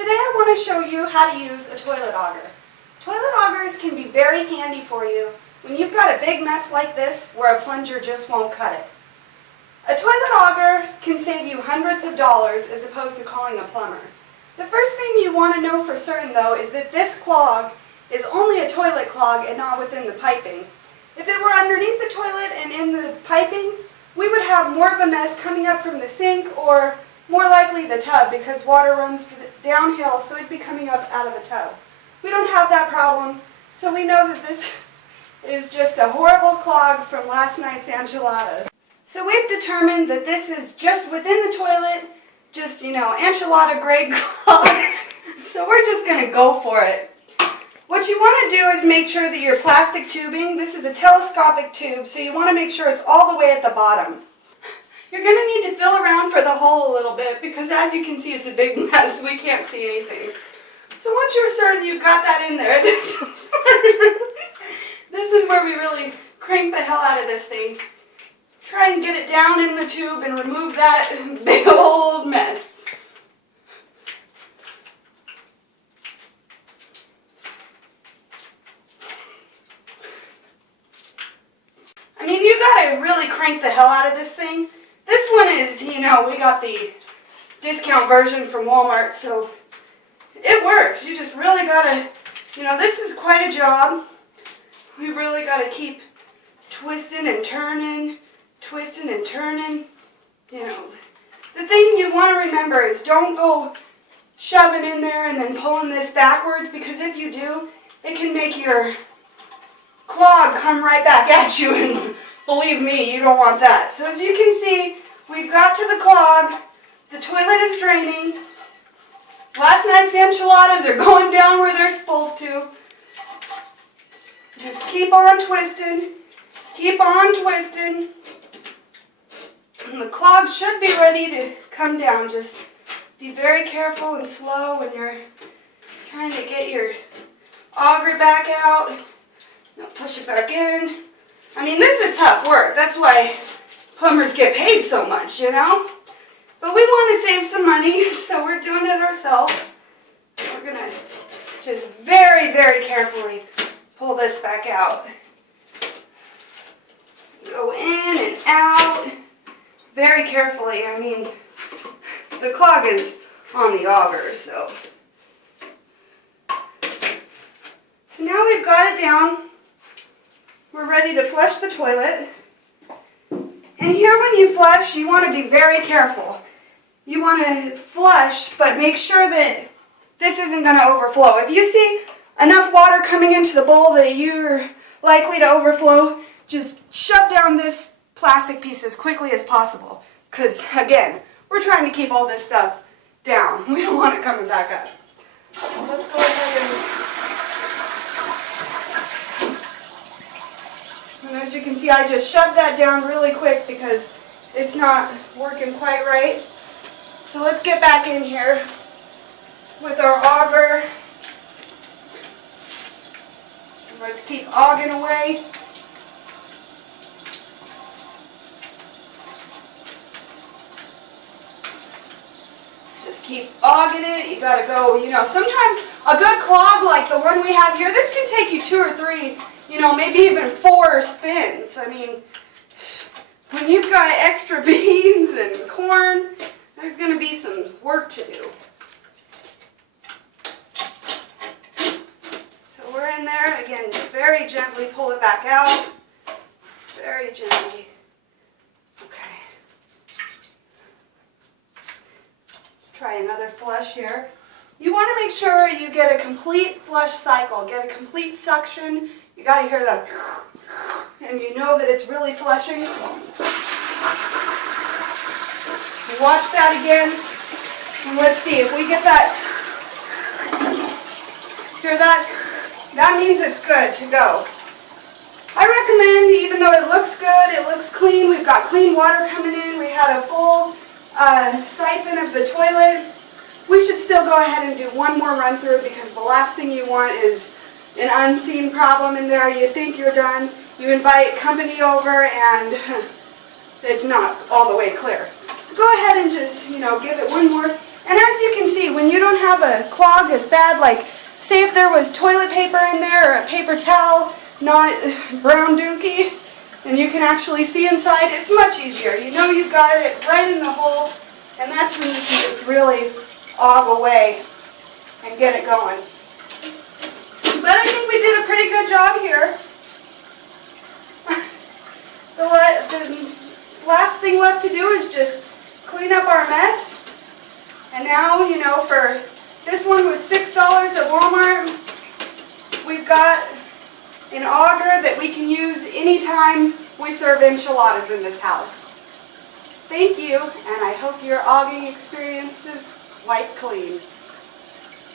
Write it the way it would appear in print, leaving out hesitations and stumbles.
Today I want to show you how to use a toilet auger. Toilet augers can be very handy for you when you've got a big mess like this where a plunger just won't cut it. A toilet auger can save you hundreds of dollars as opposed to calling a plumber. The first thing you want to know for certain though is that this clog is only a toilet clog and not within the piping. If it were underneath the toilet and in the piping, we would have more of a mess coming up from the sink or more likely the tub because water runs downhill, so it'd be coming up out of the tub. We don't have that problem, so we know that this is just a horrible clog from last night's enchiladas. So we've determined that this is just within the toilet, just, enchilada grade clog. So we're just going to go for it. What you want to do is make sure that your plastic tubing, this is a telescopic tube, so you want to make sure it's all the way at the bottom. You're going to need to feel around for the hole a little bit because as you can see it's a big mess. We can't see anything. So once you're certain you've got that in there, this is where we really crank the hell out of this thing. Try and get it down in the tube and remove that big old mess. I mean, you gotta really crank the hell out of this thing. This one is, we got the discount version from Walmart, so it works. You just really gotta, this is quite a job. We really gotta keep twisting and turning, twisting and turning. The thing you want to remember is don't go shoving in there and then pulling this backwards, because if you do, it can make your clog come right back at you, and believe me, you don't want that. So as you can see, we've got to the clog, the toilet is draining, last night's enchiladas are going down where they're supposed to. Just keep on twisting, and the clog should be ready to come down. Just be very careful and slow when you're trying to get your auger back out. Push it back in. I mean, this is tough work. That's why plumbers get paid so much, But we want to save some money, so we're doing it ourselves. We're going to just very, very carefully pull this back out. Go in and out very carefully. I mean, the clog is on the auger, so. So now we've got it down. We're ready to flush the toilet. And here when you flush, you want to be very careful. You want to flush, but make sure that this isn't going to overflow. If you see enough water coming into the bowl that you're likely to overflow, just shove down this plastic piece as quickly as possible. Because, again, we're trying to keep all this stuff down. We don't want it coming back up. So let's go ahead and as you can see, I just shoved that down really quick because it's not working quite right. So let's get back in here with our auger. Let's keep auging away. Just keep auging it. You gotta go, sometimes a good clog like the one we have here, this can take you 2 or 3, maybe even 4 spins. I mean, when you've got extra beans and corn, there's going to be some work to do. So we're in there. Again, very gently pull it back out. Very gently. Okay. Let's try another flush here. You want to make sure you get a complete flush cycle. Get a complete suction. You got to hear that, and you know that it's really flushing. Watch that again, and let's see if we get that. Hear that? That means it's good to go. I recommend, even though it looks good, it looks clean, we've got clean water coming in, we had a full siphon of the toilet, we should still go ahead and do one more run through, because the last thing you want is an unseen problem in there. You think you're done, you invite company over, and it's not all the way clear. So go ahead and just, give it one more. And as you can see, when you don't have a clog as bad, like say if there was toilet paper in there or a paper towel, not brown dookie, and you can actually see inside, it's much easier. You know you've got it right in the hole, and that's when you can just really aug away and get it going. But I think we did a pretty good job here. The last thing left to do is just clean up our mess. And now, you know, for this one was $6 at Walmart. We've got an auger that we can use anytime we serve enchiladas in this house. Thank you, and I hope your auging experience is wipe clean.